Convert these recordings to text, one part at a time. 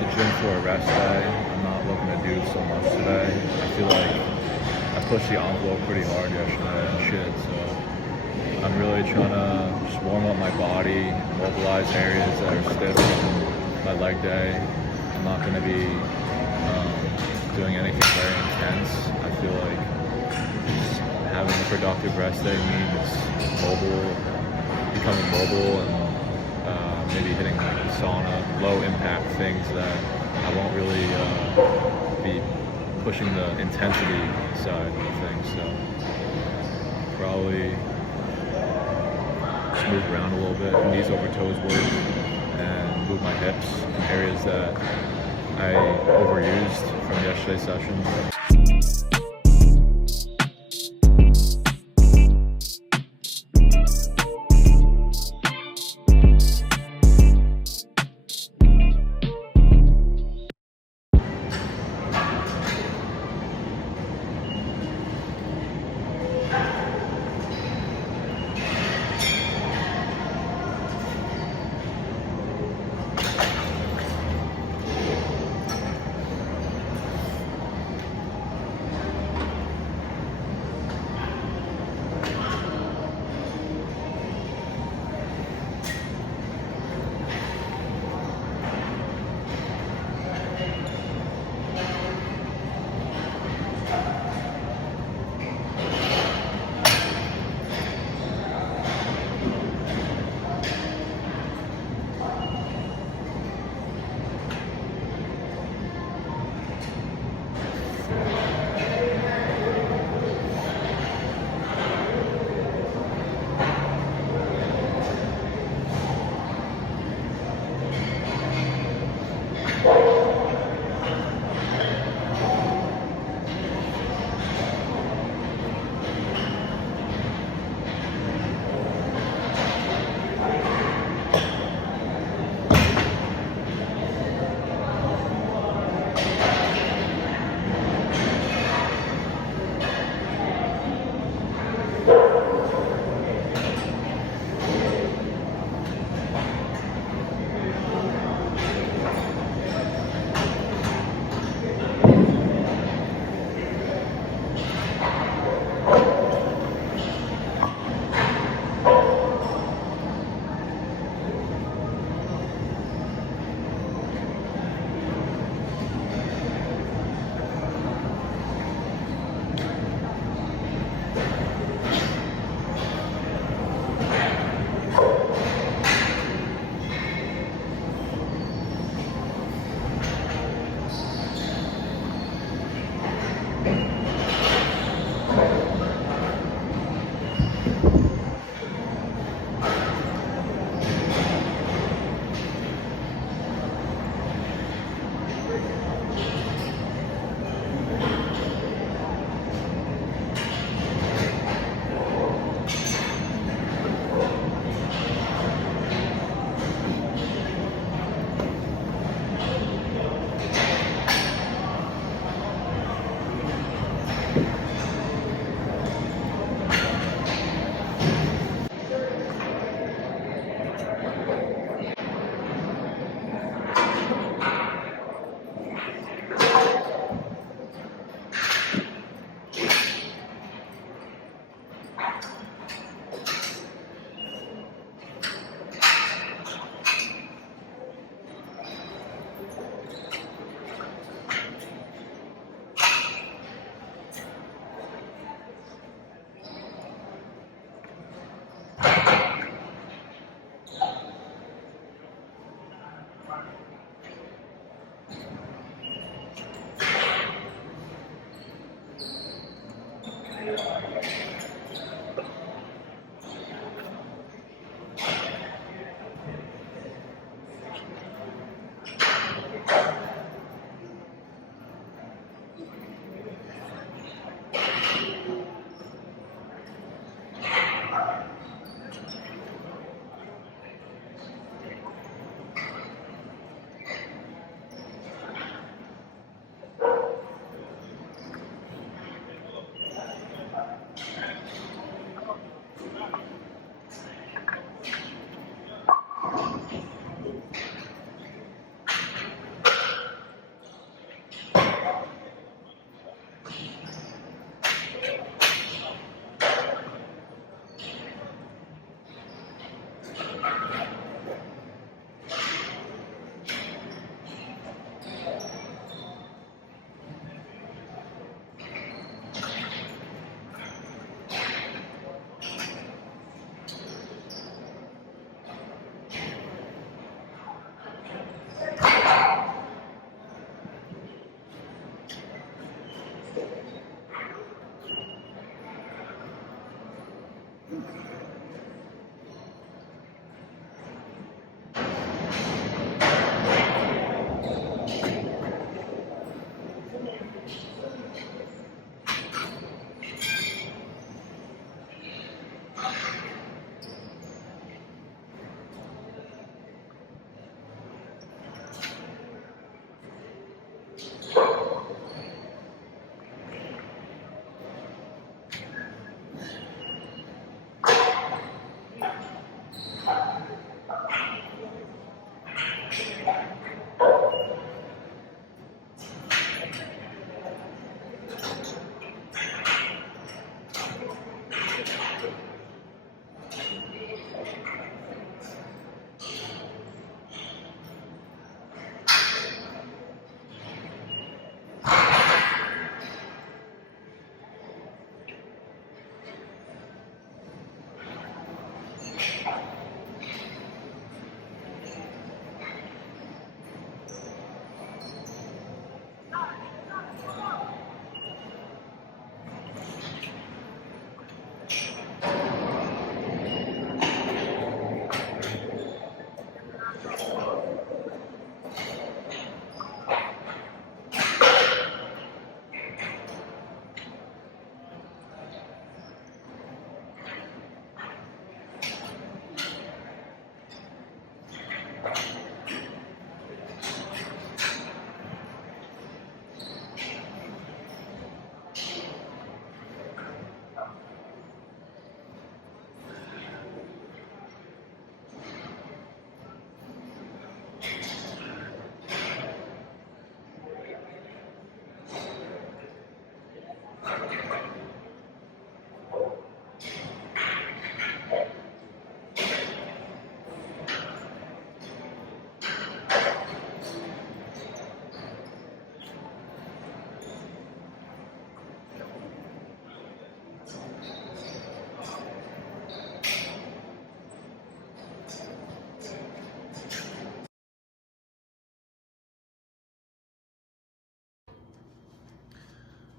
the gym for a rest day. I'm not looking to do so much today. I feel like I pushed the envelope pretty hard yesterday and shit, so I'm really trying to just warm up my body, mobilize areas that are stiff from my leg day. I'm not going to be doing anything very intense. I feel like just having a productive rest day means becoming mobile, and maybe hitting like the sauna, low impact things that I won't really be pushing the intensity side of things. So probably just move around a little bit, knees over toes work, and move my hips in areas that I overused from yesterday's session.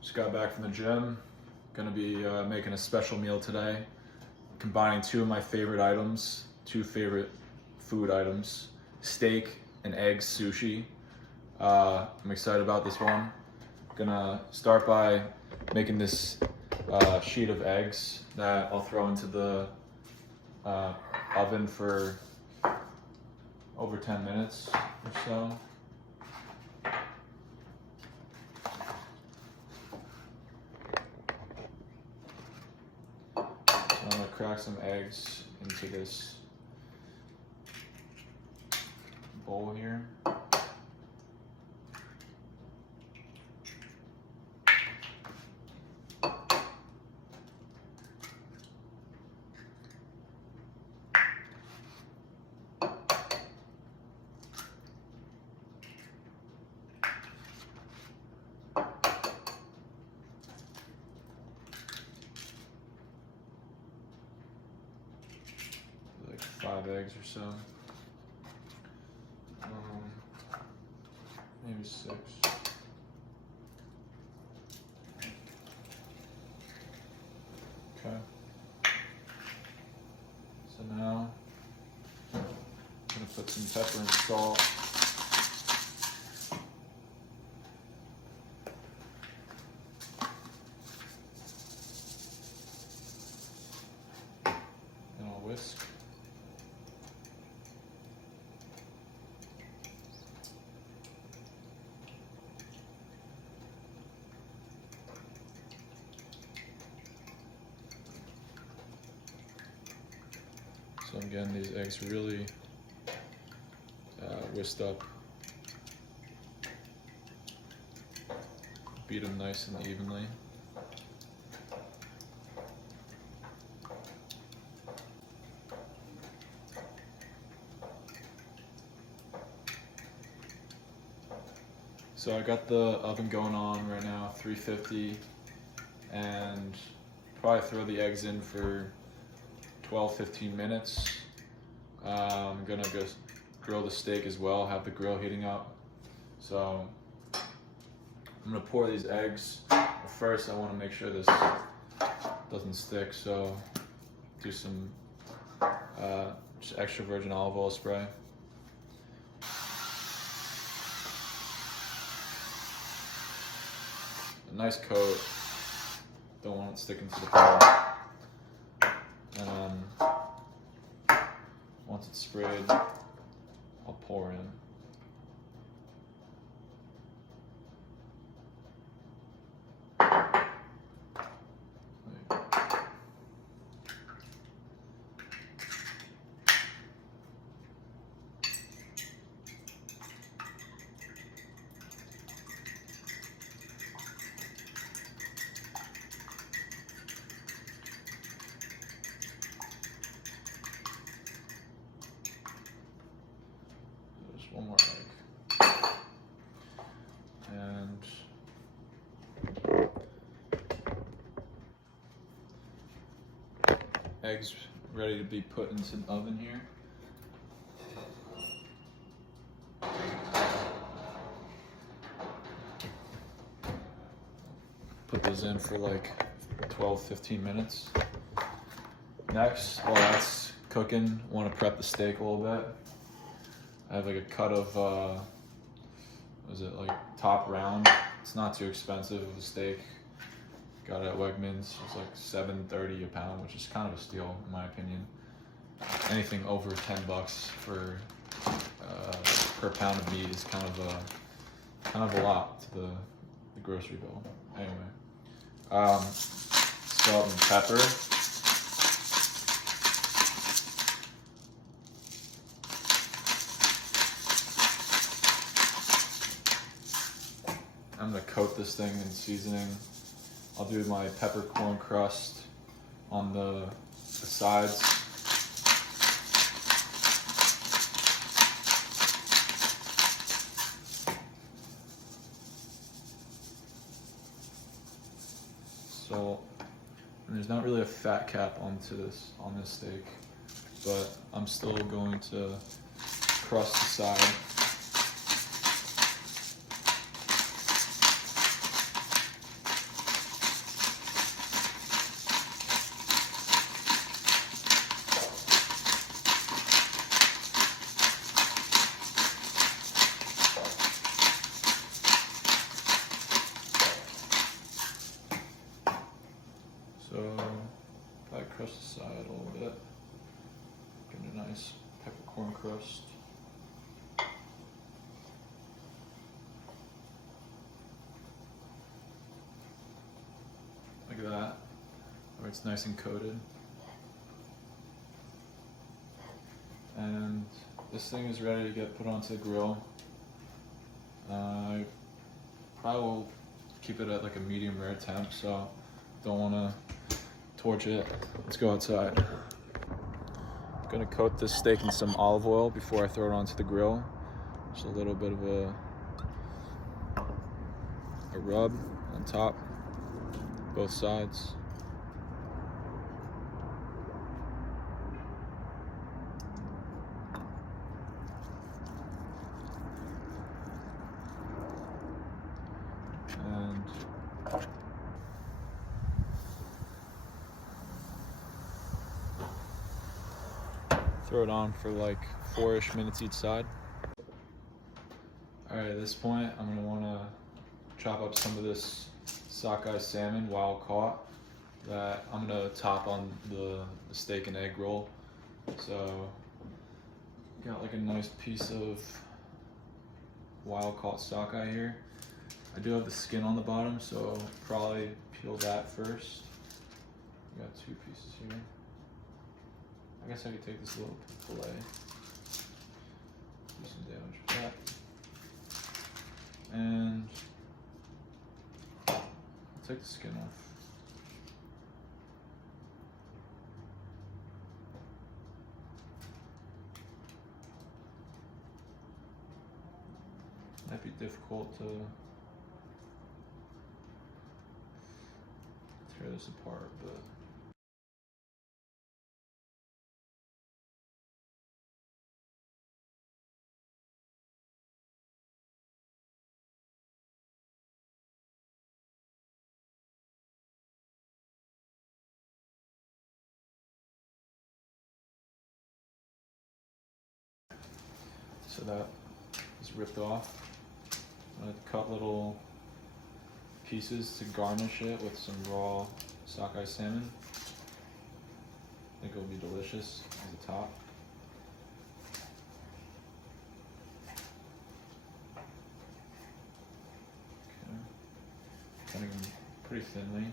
Just got back from the gym. Gonna be making a special meal today, combining two of my favorite items, two favorite food items, steak and eggs sushi. I'm excited about this one. Gonna start by making this sheet of eggs that I'll throw into the oven for over 10 minutes or so. I'm gonna crack some eggs into this bowl here. Like 5 eggs or so. Maybe 6. Okay. So now I'm gonna put some pepper and salt. And I'll whisk. So I'm getting these eggs really whisked up. Beat them nice and evenly. So I got the oven going on right now, 350, and probably throw the eggs in for 12-15 minutes. I'm gonna just grill the steak as well, have the grill heating up. So I'm gonna pour these eggs. But first I wanna make sure this doesn't stick, so do some just extra virgin olive oil spray. A nice coat, don't want it sticking to the pan. And once it's sprayed, I'll pour in. eggs ready to be put into the oven here. Put those in for like 12-15 minutes. Next, while that's cooking, I want to prep the steak a little bit. I have like a cut of, what is it, like top round. It's not too expensive of a steak. Got it at Wegmans. It's like $7.30 a pound, which is kind of a steal in my opinion. Anything over 10 bucks for per pound of meat is kind of a lot to the grocery bill. Anyway, salt and pepper. I'm gonna coat this thing in seasoning. I'll do my peppercorn crust on the sides. So, and there's not really a fat cap on this steak, but I'm still going to crust the side. So, probably crust the side a little bit. Get a nice peppercorn crust. Like that, where it's nice and coated. And this thing is ready to get put onto the grill. I probably will keep it at like a medium rare temp, so don't want to torch it. Let's go outside. I'm gonna coat this steak in some olive oil before I throw it onto the grill. Just a little bit of a rub on top, both sides. And throw it on for like 4-ish minutes each side. All right, at this point, I'm gonna wanna chop up some of this sockeye salmon, wild caught, that I'm gonna top on the steak and egg roll. So, got like a nice piece of wild caught sockeye here. I do have the skin on the bottom, so probably peel that first. Got 2 pieces here. I guess I could take this little fillet, do some damage with that. And I'll take the skin off. Might be difficult to tear this apart, but so that is ripped off. I'm gonna cut little pieces to garnish it with some raw sockeye salmon. I think it'll be delicious as a top. Okay, cutting them pretty thinly.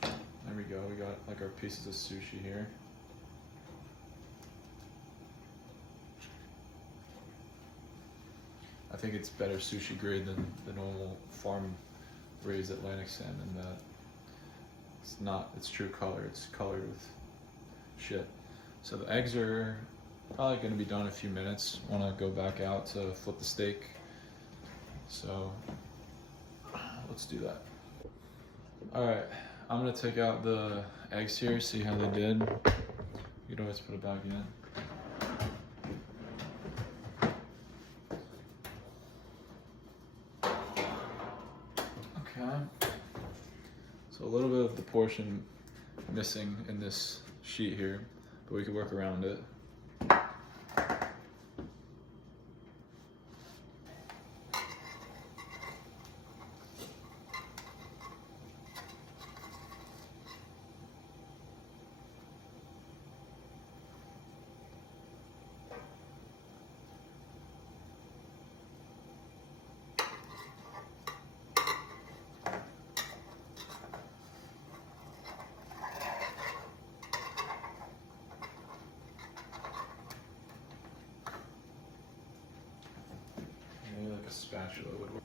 There we go, we got like our pieces of sushi here. I think it's better sushi grade than the normal farm raised Atlantic salmon that it's not its true color, it's colored with shit. So the eggs are probably gonna be done in a few minutes. Wanna go back out to flip the steak. So let's do that. All right, I'm gonna take out the eggs here, see how they did. You could always put it back in. Okay. So a little bit of the portion missing in this sheet here, but we could work around it. Maybe like a spatula would work.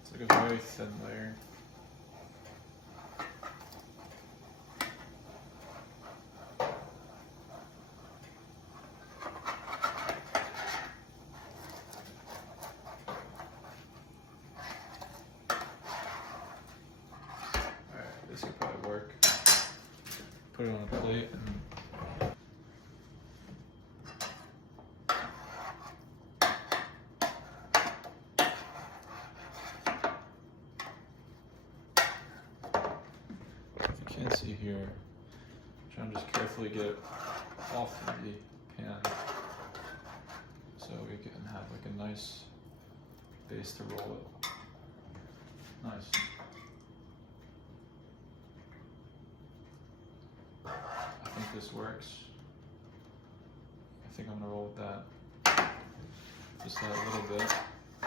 It's like a very thin layer. This could probably work. Put it on a plate and if you can't see here, I'm trying to just carefully get it off of the pan so we can have like a nice base to roll it. Nice. I think this works. I think I'm gonna roll with that. Just that little bit. I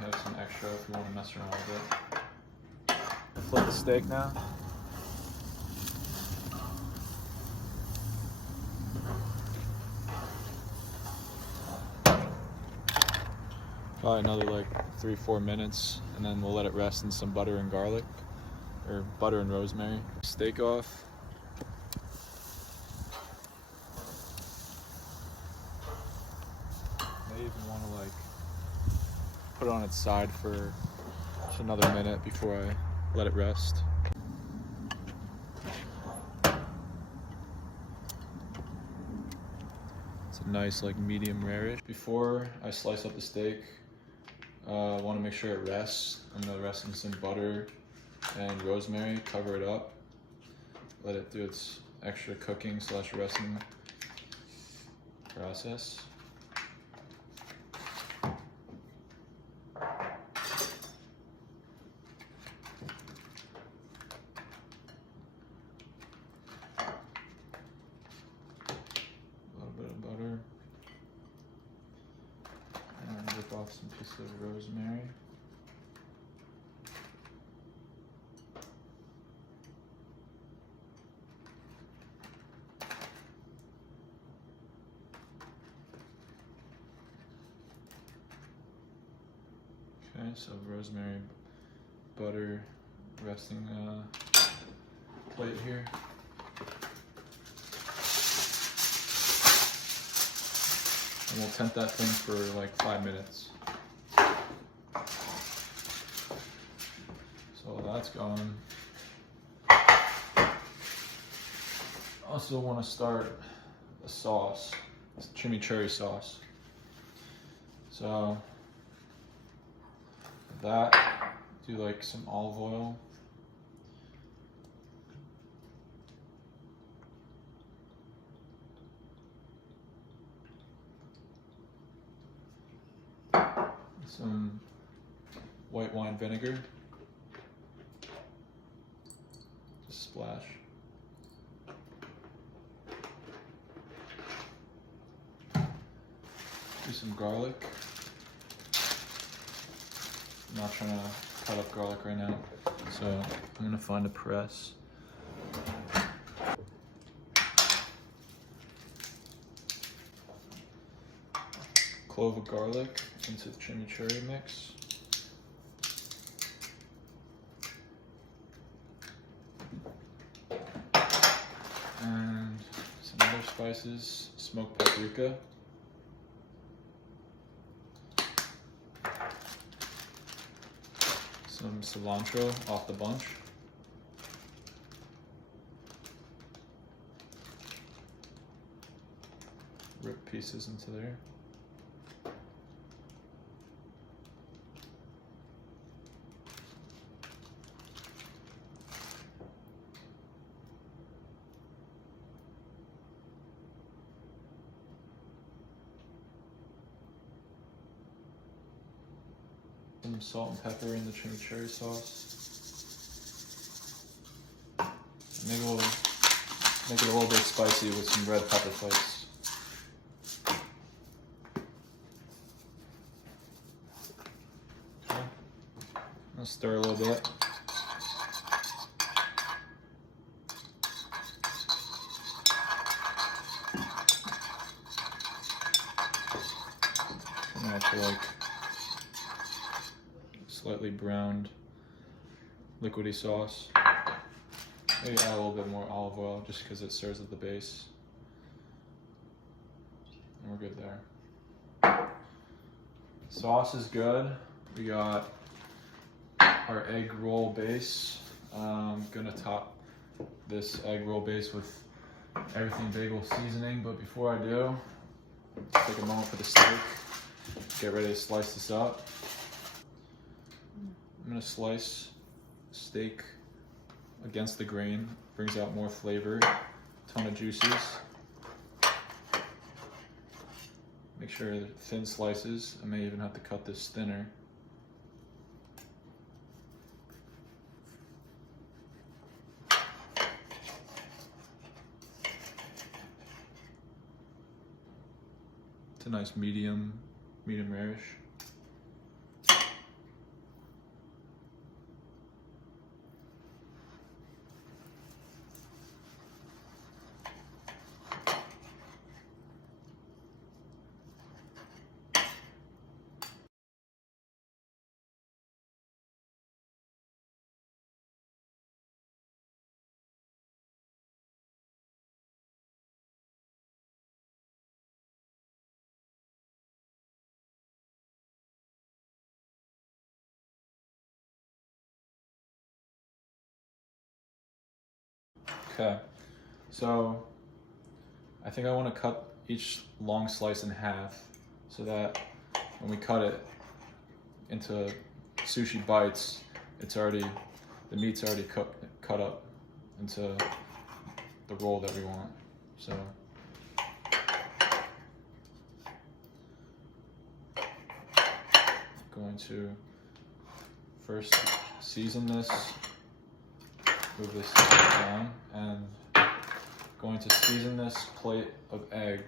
have some extra if you want to mess around with it. Flip the steak now. Probably another like 3-4 minutes, and then we'll let it rest in some butter and garlic, or butter and rosemary. Steak off. May even want to like put it on its side for just another minute before I let it rest. It's a nice like medium rare-ish. Before I slice up the steak, I want to make sure it rests. I'm going to rest in some butter and rosemary, cover it up, let it do its extra cooking / resting process. A little bit of butter. And rip off some pieces of rosemary. Okay, so rosemary, butter, resting plate here. And we'll temp that thing for like 5 minutes. So that's going. Also want to start a sauce, chimichurri sauce. So that, do like some olive oil. Some white wine vinegar. Just splash. Do some garlic. I'm not trying to cut up garlic right now, so I'm gonna find a press. Clove of garlic into the chimichurri mix. And some other spices, smoked paprika. Some cilantro off the bunch. Rip pieces into there. Some salt and pepper in the chimichurri sauce. Maybe we'll make it a little bit spicy with some red pepper flakes. Okay. I'll stir a little bit. Coming up to like slightly browned liquidy sauce. Maybe add a little bit more olive oil just because it serves at the base. And we're good there. Sauce is good. We got our egg roll base. I'm gonna top this egg roll base with everything bagel seasoning, but before I do, let's take a moment for the steak. Get ready to slice this up. I'm gonna slice steak against the grain, brings out more flavor, ton of juices. Make sure they're thin slices. I may even have to cut this thinner. It's a nice medium rarish. Okay, so I think I want to cut each long slice in half so that when we cut it into sushi bites, the meat's already cut up into the roll that we want. So I'm going to first season this. Move this down, and going to season this plate of egg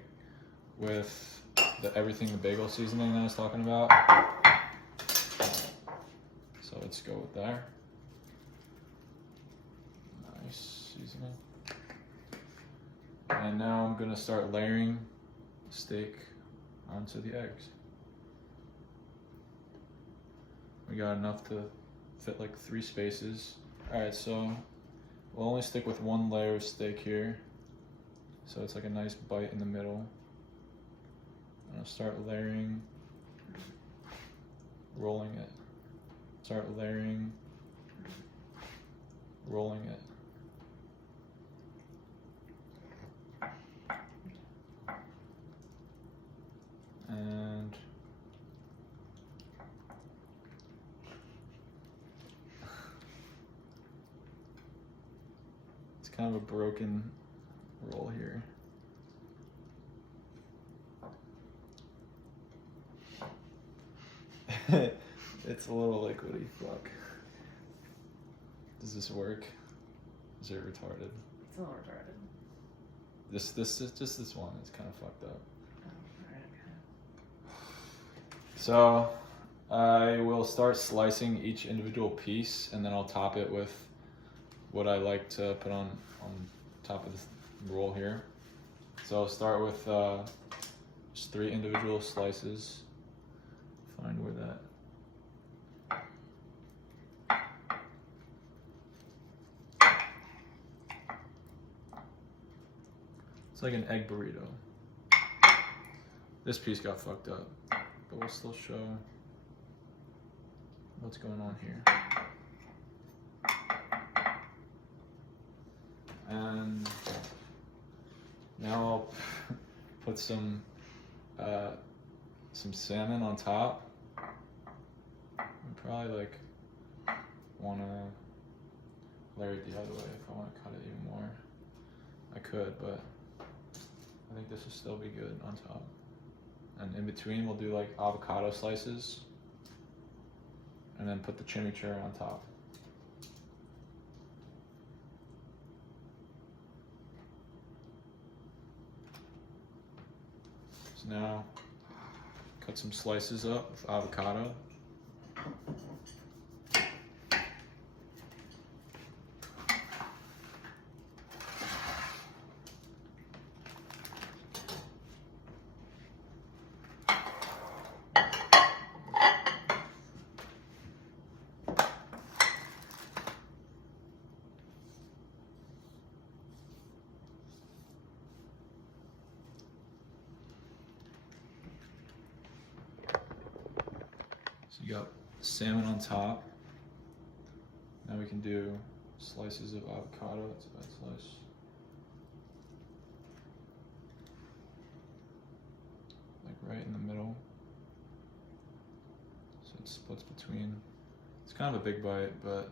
with the everything the bagel seasoning that I was talking about. So let's go with there. Nice seasoning. And now I'm gonna start layering steak onto the eggs. We got enough to fit like 3 spaces. All right, so we'll only stick with 1 layer of steak here. So it's like a nice bite in the middle. And I'll start layering, rolling it. Start layering, rolling it. And it's kind of a broken roll here. It's a little liquidy, fuck. Does this work? Is it retarded? It's a little retarded. Just this one is kind of fucked up. Oh, alright, okay. So I will start slicing each individual piece, and then I'll top it with what I like to put on top of this roll here. So I'll start with just 3 individual slices. It's like an egg burrito. This piece got fucked up, but we'll still show what's going on here. And now I'll put some salmon on top. I probably like wanna layer it the other way if I want to cut it even more. I could, but I think this will still be good on top. And in between we'll do like avocado slices and then put the chimichurri on top. So now cut some slices up of avocado. So you got salmon on top. Now we can do slices of avocado. That's a bad slice. Like right in the middle. So it splits between. It's kind of a big bite, but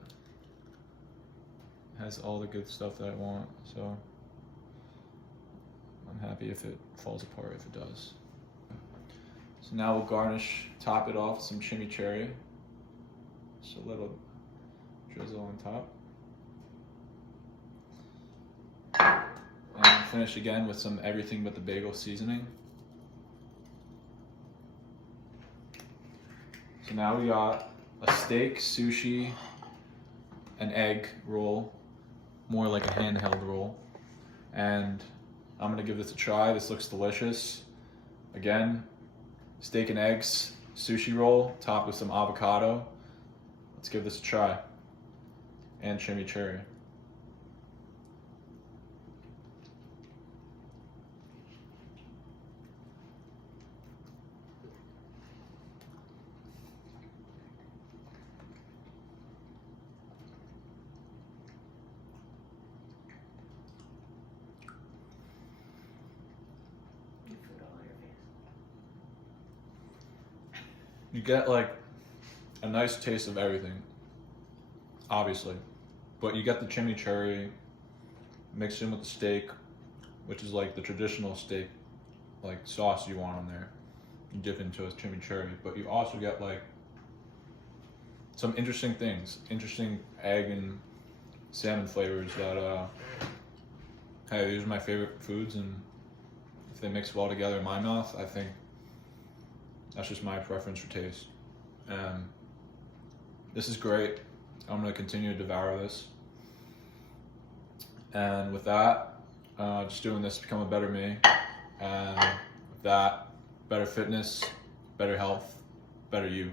it has all the good stuff that I want. So I'm happy if it falls apart, if it does. So now we'll garnish, top it off with some chimichurri. Just a little drizzle on top. And finish again with some everything but the bagel seasoning. So now we got a steak, sushi, an egg roll, more like a handheld roll. And I'm gonna give this a try. This looks delicious. Again, steak and eggs, sushi roll, topped with some avocado. Let's give this a try. And chimichurri. You food all over your face. You get like a nice taste of everything, obviously, but you get the chimichurri mixed in with the steak, which is like the traditional steak, like sauce you want on there. You dip into a chimichurri, but you also get like some interesting things, interesting egg and salmon flavors that, hey, these are my favorite foods, and if they mix well together in my mouth, I think that's just my preference for taste. And this is great. I'm gonna continue to devour this. And with that, just doing this to become a better me. And with that, better fitness, better health, better you.